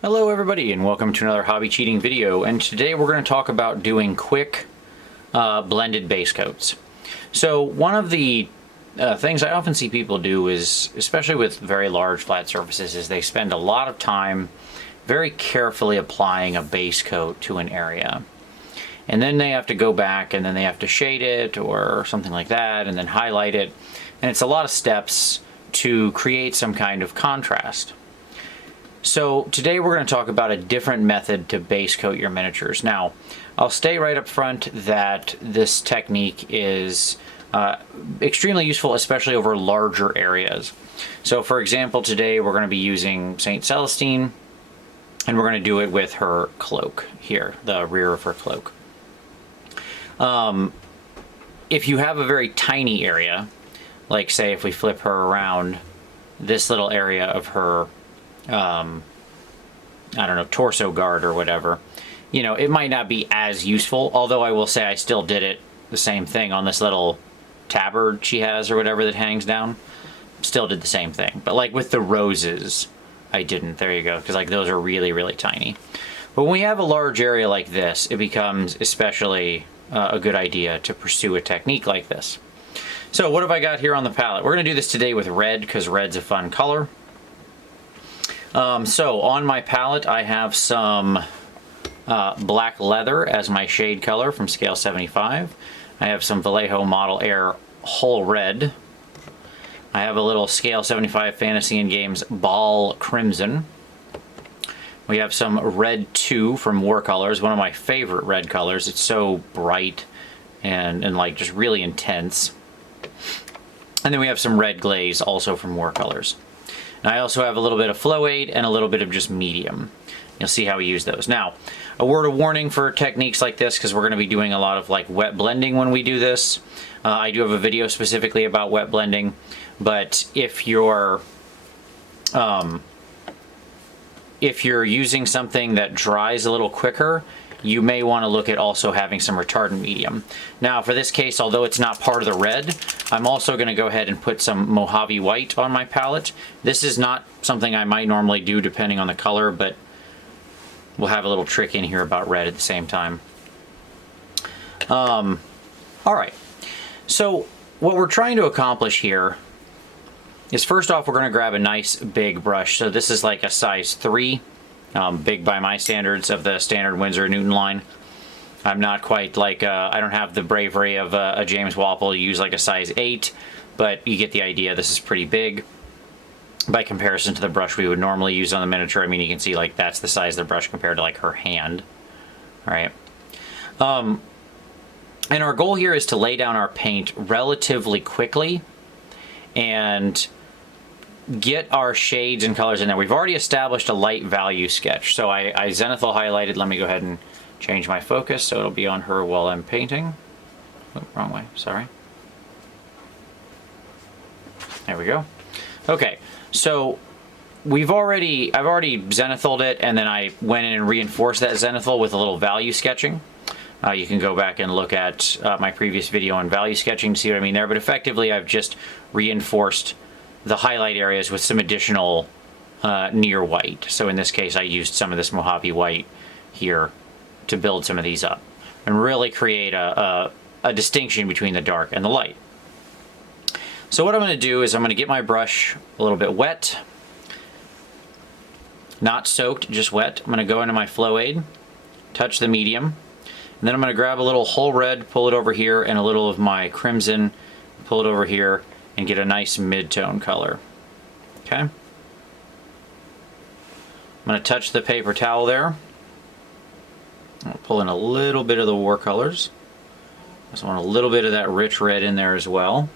Hello everybody and welcome to another hobby cheating video, and today we're going to talk about doing quick blended base coats. So one of the things I often see people do is, especially with very large flat surfaces, is they spend a lot of time very carefully applying a base coat to an area. And then they have to go back and then they have to shade it or something like that and then highlight it. And it's a lot of steps to create some kind of contrast. So today we're going to talk about a different method to base coat your miniatures. Now, I'll stay right up front that this technique is extremely useful, especially over larger areas. So for example, today we're going to be using St. Celestine, and we're going to do it with her cloak here, the rear of her cloak. If you have a very tiny area, like say if we flip her around, this little area of her I don't know, torso guard or whatever, you know, it might not be as useful, although I will say I still did it the same thing on this little tabard she has or whatever that hangs down. Still did the same thing. But like with the roses, I didn't. There you go, because like those are really, really tiny. But when we have a large area like this, it becomes especially a good idea to pursue a technique like this. So what have I got here on the palette? We're going to do this today with red, because red's a fun color. So on my palette I have some black leather as my shade color from scale 75. I have some Vallejo Model Air Whole Red. I have a little scale 75 Fantasy and Games Ball Crimson. We have some Red 2 from War Colors, one of my favorite red colors. It's so bright and like just really intense. And then we have some Red Glaze also from War Colors. And I also have a little bit of Flow Aid and a little bit of just medium. You'll see how we use those. Now, a word of warning for techniques like this, because we're going to be doing a lot of like wet blending when we do this. I do have a video specifically about wet blending, but if you're using something that dries a little quicker, you may want to look at also having some retardant medium. Now for this case, although it's not part of the red, I'm also going to go ahead and put some Mojave white on my palette. This is not something I might normally do depending on the color, but we'll have a little trick in here about red at the same time. Alright, so what we're trying to accomplish here is, first off, we're going to grab a nice big brush. So this is like a size 3. Big by my standards of the standard Winsor Newton line. I'm not quite like, I don't have the bravery of a James Wapple to use like a size 8, but you get the idea. This is pretty big by comparison to the brush we would normally use on the miniature. I mean, you can see like that's the size of the brush compared to like her hand. All right. And our goal here is to lay down our paint relatively quickly and get our shades and colors in there. We've already established a light value sketch. So I zenithal highlighted. Let me go ahead and change my focus so it'll be on her while I'm painting. Oh, wrong way, sorry. There we go. Okay, so I've already zenithaled it, and then I went in and reinforced that zenithal with a little value sketching. You can go back and look at my previous video on value sketching to see what I mean there, but effectively I've just reinforced the highlight areas with some additional near white. So in this case I used some of this Mojave white here to build some of these up and really create a distinction between the dark and the light. So what I'm going to do is I'm going to get my brush a little bit wet, not soaked, just wet. I'm going to go into my Flow Aid, touch the medium, and then I'm going to grab a little whole red, pull it over here, and a little of my crimson, pull it over here, and get a nice mid-tone color. Okay? I'm going to touch the paper towel there. I'll pull in a little bit of the War Colors. I just want a little bit of that rich red in there as well.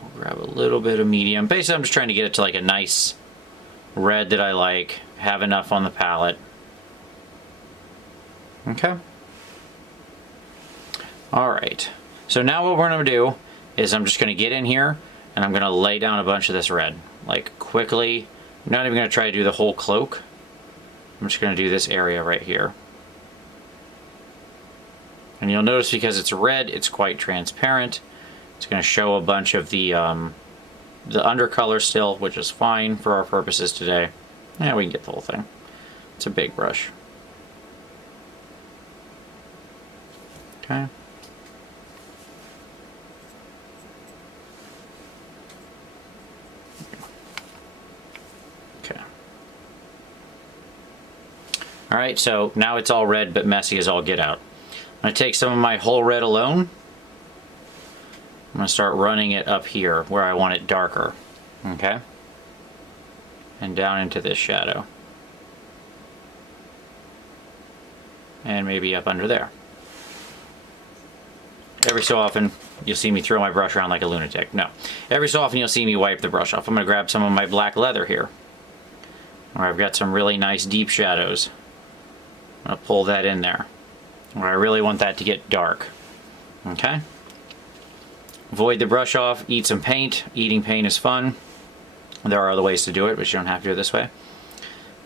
We'll grab a little bit of medium. Basically, I'm just trying to get it to like a nice red that I like, have enough on the palette. Okay? Alright, so now what we're going to do is I'm just going to get in here and I'm going to lay down a bunch of this red. Like quickly. I'm not even going to try to do the whole cloak. I'm just going to do this area right here. And you'll notice because it's red, it's quite transparent. It's going to show a bunch of the undercolor still, which is fine for our purposes today. Yeah, we can get the whole thing. It's a big brush. Okay. Okay. All right, so now it's all red but messy as all get out. I'm going to take some of my whole red alone. I'm going to start running it up here where I want it darker. Okay? And down into this shadow. And maybe up under there. Every so often, you'll see me throw my brush around like a lunatic. No. Every so often, you'll see me wipe the brush off. I'm going to grab some of my black leather here, where I've got some really nice deep shadows. I'm going to pull that in there, where I really want that to get dark. Okay? Void the brush off, eat some paint. Eating paint is fun. There are other ways to do it, but you don't have to do it this way.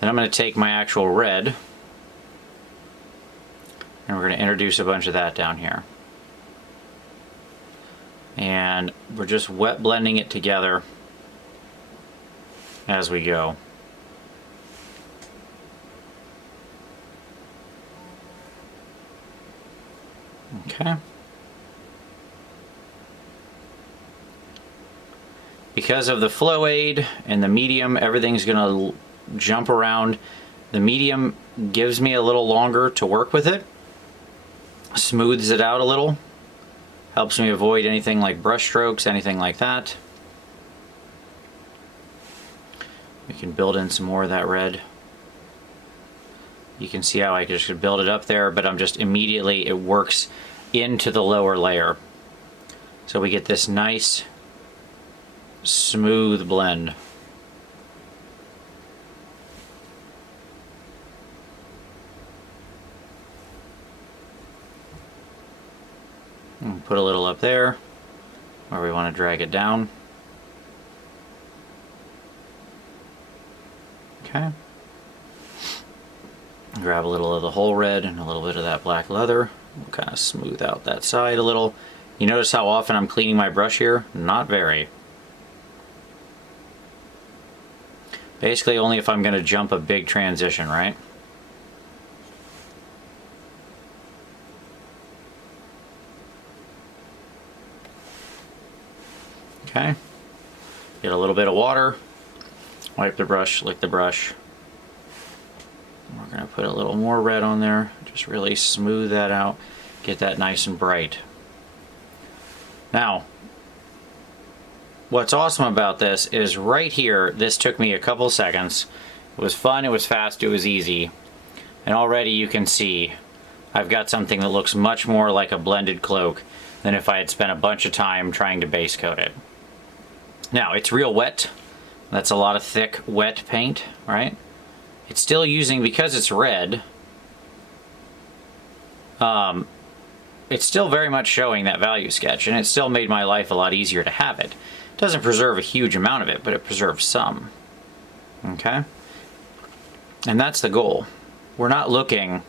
Then I'm going to take my actual red, and we're going to introduce a bunch of that down here. And we're just wet blending it together as we go. Okay. Because of the flow aid and the medium, everything's going to jump around. The medium gives me a little longer to work with it, smooths it out a little, helps me avoid anything like brush strokes, anything like that. We can build in some more of that red. You can see how I just could build it up there, but I'm just immediately, it works into the lower layer. So we get this nice, smooth blend. And put a little up there where we want to drag it down. Okay. Grab a little of the whole red and a little bit of that black leather. We'll kind of smooth out that side a little. You notice how often I'm cleaning my brush here? Not very. Basically only if I'm going to jump a big transition, right? Okay. Get a little bit of water. Wipe the brush, lick the brush. We're going to put a little more red on there. Just really smooth that out. Get that nice and bright. Now, what's awesome about this is right here, this took me a couple seconds. It was fun, it was fast, it was easy. And already you can see I've got something that looks much more like a blended cloak than if I had spent a bunch of time trying to base coat it. Now, it's real wet. That's a lot of thick, wet paint, right? It's still using, because it's red, it's still very much showing that value sketch, and it still made my life a lot easier to have it. It doesn't preserve a huge amount of it, but it preserves some. Okay? And that's the goal. We're not looking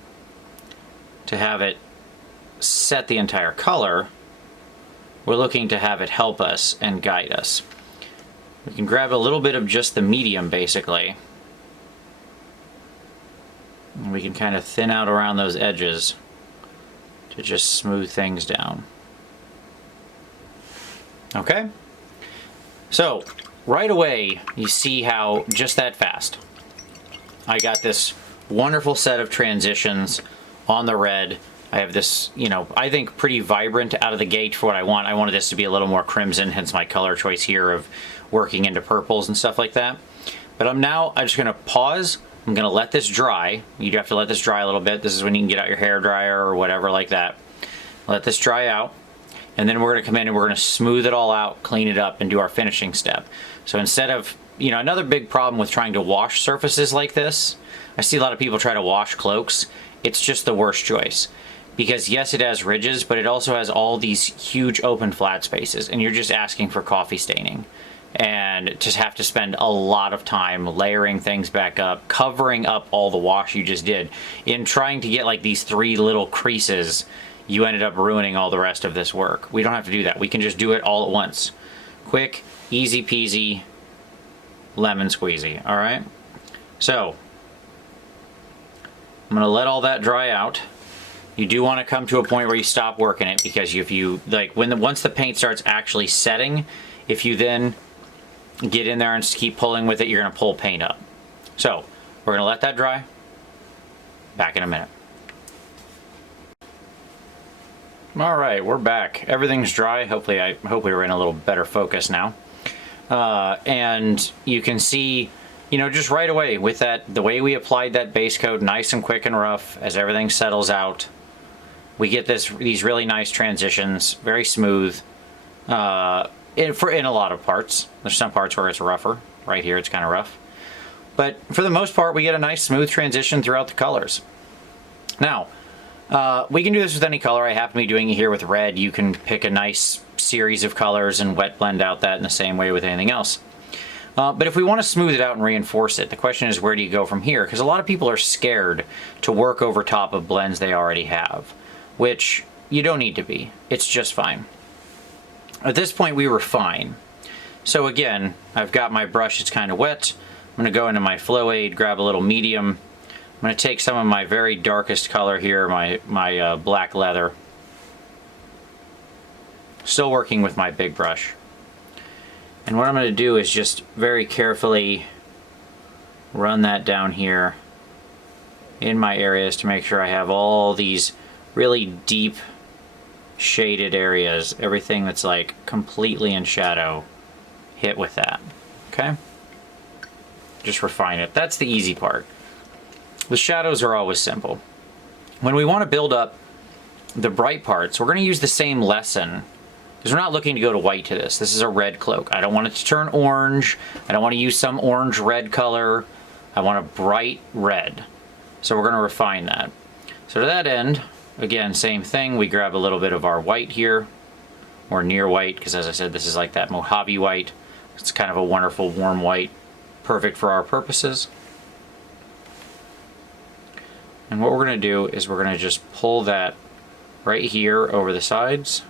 to have it set the entire color. We're looking to have it help us and guide us. We can grab a little bit of just the medium, basically. And we can kind of thin out around those edges to just smooth things down. Okay? So, right away, you see how just that fast I got this wonderful set of transitions on the red. I have this, you know, I think pretty vibrant out of the gate for what I want. I wanted this to be a little more crimson, hence my color choice here of working into purples and stuff like that. But I'm just going to pause. I'm going to let this dry. You have to let this dry a little bit. This is when you can get out your hair dryer or whatever like that. Let this dry out. And then we're going to come in and we're going to smooth it all out, clean it up, and do our finishing step. So instead of, you know, another big problem with trying to wash surfaces like this, I see a lot of people try to wash cloaks. It's just the worst choice. Because yes, it has ridges, but it also has all these huge open flat spaces, and you're just asking for coffee staining. And just have to spend a lot of time layering things back up, covering up all the wash you just did, in trying to get like these 3 little creases you ended up ruining all the rest of this work. We don't have to do that. We can just do it all at once. Quick, easy peasy, lemon squeezy, all right? So, I'm gonna let all that dry out. You do want to come to a point where you stop working it, because if you, like, once the paint starts actually setting, if you then get in there and keep pulling with it, you're gonna pull paint up. So, we're gonna let that dry. Back in a minute. All right, we're back. Everything's dry. Hopefully we're in a little better focus now. And you can see, you know, just right away with that, the way we applied that base coat, nice and quick and rough, as everything settles out, we get these really nice transitions, very smooth. In a lot of parts. There's some parts where it's rougher. Right here, it's kind of rough. But for the most part, we get a nice smooth transition throughout the colors. Now, we can do this with any color. I happen to be doing it here with red. You can pick a nice series of colors and wet blend out that in the same way with anything else. But if we want to smooth it out and reinforce it, the question is, where do you go from here? Because a lot of people are scared to work over top of blends they already have, which you don't need to be. It's just fine. At this point, we were fine. So again, I've got my brush, it's kind of wet. I'm going to go into my flow aid, grab a little medium. I'm going to take some of my very darkest color here, my black leather. Still working with my big brush. And what I'm going to do is just very carefully run that down here in my areas to make sure I have all these really deep shaded areas, everything that's like completely in shadow, hit with that. Okay? Just refine it. That's the easy part. The shadows are always simple. When we want to build up the bright parts, we're going to use the same lesson, because we're not looking to go to white to this. This is a red cloak. I don't want it to turn orange. I don't want to use some orange red color. I want a bright red. So we're going to refine that. So to that end, again, same thing. We grab a little bit of our white here, or near white, because as I said, this is like that Mojave white. It's kind of a wonderful warm white, perfect for our purposes. And what we're going to do is we're going to just pull that right here over the sides,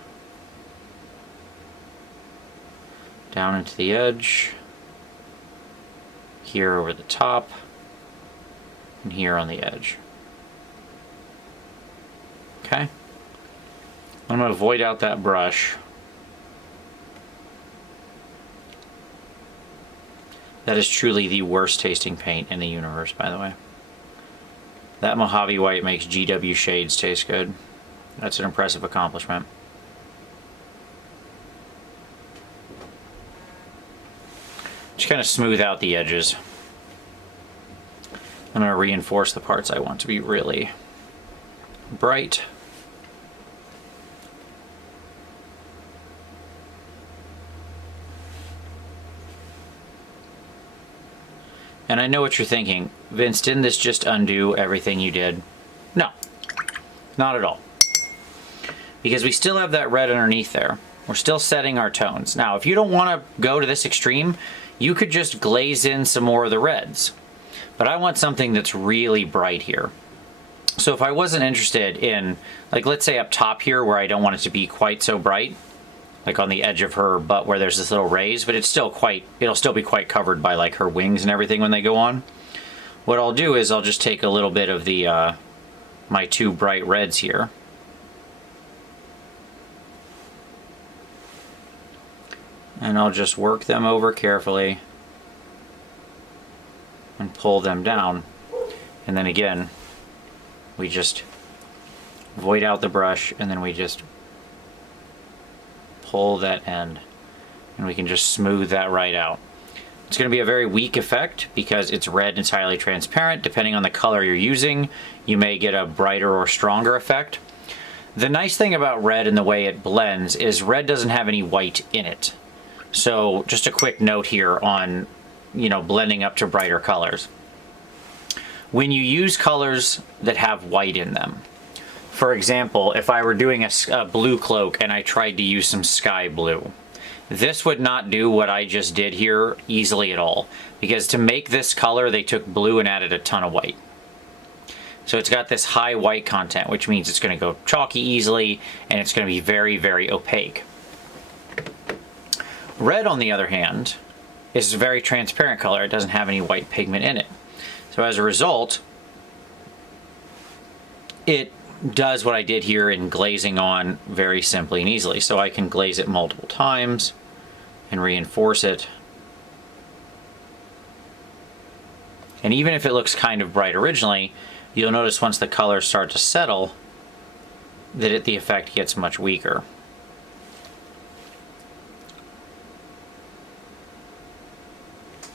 down into the edge, here over the top, and here on the edge. Okay? I'm going to void out that brush. That is truly the worst tasting paint in the universe, by the way. That Mojave white makes GW shades taste good. That's an impressive accomplishment. Just kind of smooth out the edges. I'm going to reinforce the parts I want to be really bright. And I know what you're thinking. Vince, didn't this just undo everything you did? No, not at all. Because we still have that red underneath there. We're still setting our tones. Now, if you don't want to go to this extreme, you could just glaze in some more of the reds. But I want something that's really bright here. So if I wasn't interested in, like, let's say up top here where I don't want it to be quite so bright, like on the edge of her butt where there's this little raise, but it's still quite, it'll still be quite covered by like her wings and everything when they go on. What I'll do is I'll just take a little bit of the my two bright reds here. And I'll just work them over carefully and pull them down. And then again, we just void out the brush and then we just pull that end and we can just smooth that right out. It's going to be a very weak effect because it's red and it's highly transparent. Depending on the color you're using, you may get a brighter or stronger effect. The nice thing about red and the way it blends is red doesn't have any white in it. So just a quick note here on, you know, blending up to brighter colors. When you use colors that have white in them, for example, if I were doing a blue cloak and I tried to use some sky blue, this would not do what I just did here easily at all. Because to make this color, they took blue and added a ton of white. So it's got this high white content, which means it's going to go chalky easily, and it's going to be very, very opaque. Red, on the other hand, is a very transparent color. It doesn't have any white pigment in it. So as a result, it does what I did here in glazing on very simply and easily. So I can glaze it multiple times and reinforce it. And even if it looks kind of bright originally, you'll notice once the colors start to settle that the effect gets much weaker.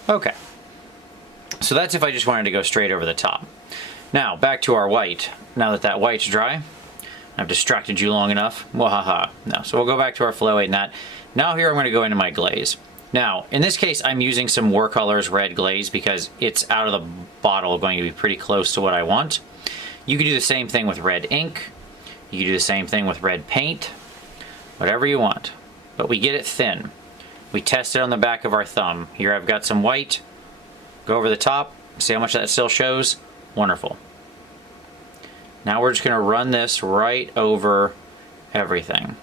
Okay, so that's if I just wanted to go straight over the top. Now, back to our white. Now that that white's dry, I've distracted you long enough. Wahaha. No, so we'll go back to our flow and that. Now here I'm going to go into my glaze. Now, in this case, I'm using some Warcolors red glaze because it's out of the bottle going to be pretty close to what I want. You can do the same thing with red ink. You can do the same thing with red paint. Whatever you want. But we get it thin. We test it on the back of our thumb. Here I've got some white. Go over the top. See how much that still shows? Wonderful. Now we're just going to run this right over everything.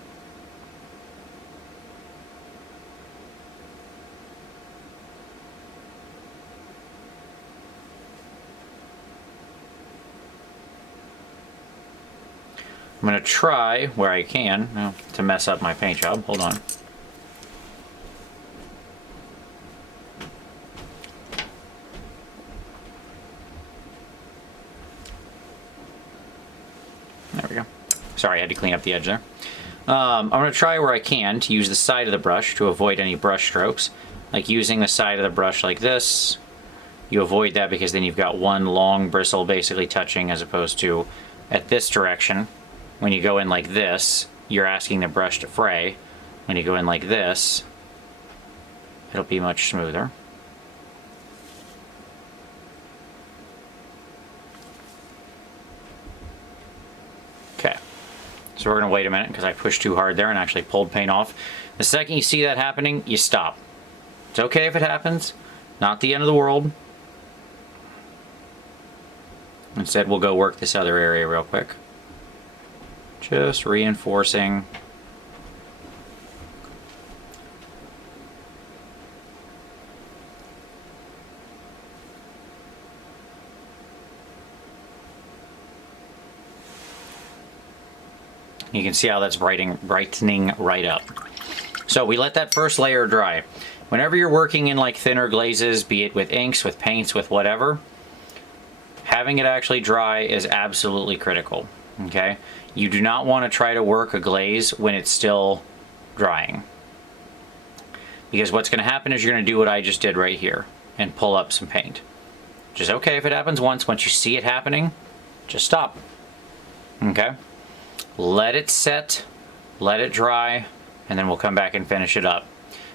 I'm going to try, where I can, to mess up my paint job. Hold on. There we go. Sorry, I had to clean up the edge there. I'm going to try where I can to use the side of the brush to avoid any brush strokes. Like using the side of the brush like this. You avoid that because then you've got one long bristle basically touching, as opposed to at this direction. When you go in like this, you're asking the brush to fray. When you go in like this, it'll be much smoother. Okay, so we're going to wait a minute because I pushed too hard there and actually pulled paint off. The second you see that happening, you stop. It's okay if it happens, not the end of the world. Instead, we'll go work this other area real quick. Just reinforcing. You can see how that's brightening right up. So we let that first layer dry. Whenever you're working in like thinner glazes, be it with inks, with paints, with whatever, having it actually dry is absolutely critical. Okay? You do not want to try to work a glaze when it's still drying. Because what's going to happen is you're going to do what I just did right here and pull up some paint. Which is okay if it happens once. Once you see it happening, just stop. Okay? Let it set, let it dry, and then we'll come back and finish it up.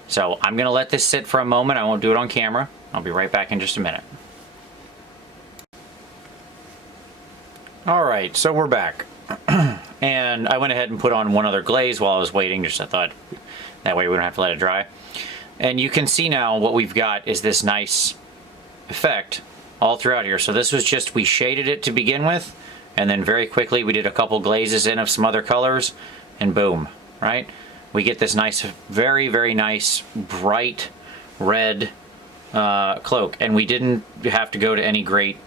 So I'm going to let this sit for a moment. I won't do it on camera. I'll be right back in just a minute. Alright, so we're back. And I went ahead and put on one other glaze while I was waiting, just I thought that way we don't have to let it dry. And you can see now what we've got is this nice effect all throughout here. So this was just, we shaded it to begin with, and then very quickly we did a couple glazes in of some other colors, and boom, right? We get this nice, very, very nice, bright red cloak. And we didn't have to go to any great,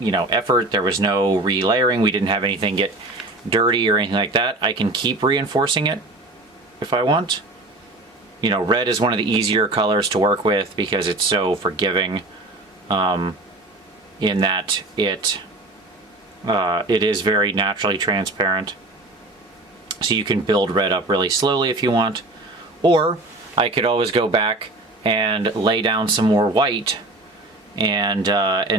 effort. There was no re-layering. We didn't have anything get dirty or anything like that. I can keep reinforcing it if I want. Red is one of the easier colors to work with because it's so forgiving in that it is very naturally transparent. So you can build red up really slowly if you want. Or I could always go back and lay down some more white and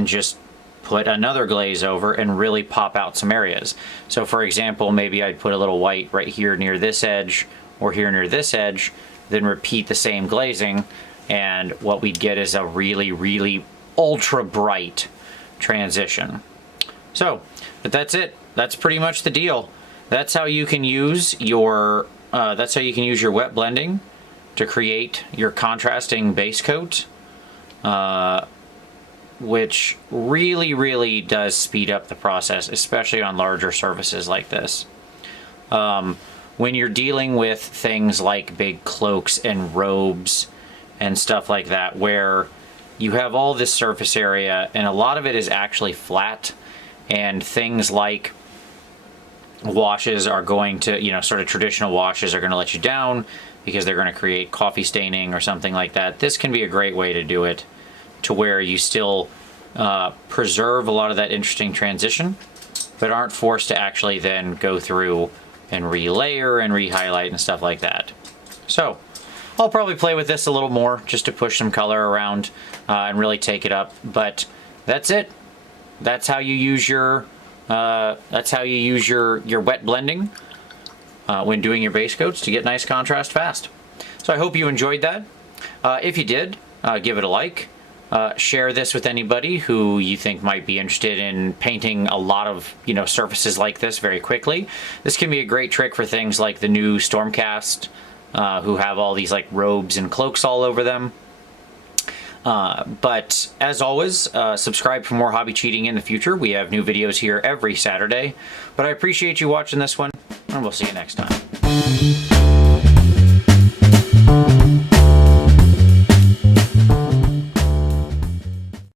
just put another glaze over and really pop out some areas. So for example, maybe I'd put a little white right here near this edge or here near this edge, then repeat the same glazing, and what we'd get is a really, really ultra bright transition. So, but that's it. That's pretty much the deal. That's how you can use your wet blending to create your contrasting base coat. which really does speed up the process, especially on larger surfaces like this. When you're dealing with things like big cloaks and robes and stuff like that, where you have all this surface area and a lot of it is actually flat, and things like washes are going to, you know, sort of traditional washes are going to let you down because they're going to create coffee staining or something like that. This can be a great way to do it to where you still preserve a lot of that interesting transition, but aren't forced to actually then go through and relayer and re-highlight and stuff like that. So I'll probably play with this a little more just to push some color around and really take it up, but that's it. That's how you use your your wet blending when doing your base coats to get nice contrast fast. So I hope you enjoyed that. If you did, give it a like. Share this with anybody who you think might be interested in painting a lot of, you know, surfaces like this very quickly. This can be a great trick for things like the new Stormcast, who have all these like robes and cloaks all over them. But as always, subscribe for more hobby cheating in the future. We have new videos here every Saturday. But I appreciate you watching this one, and we'll see you next time.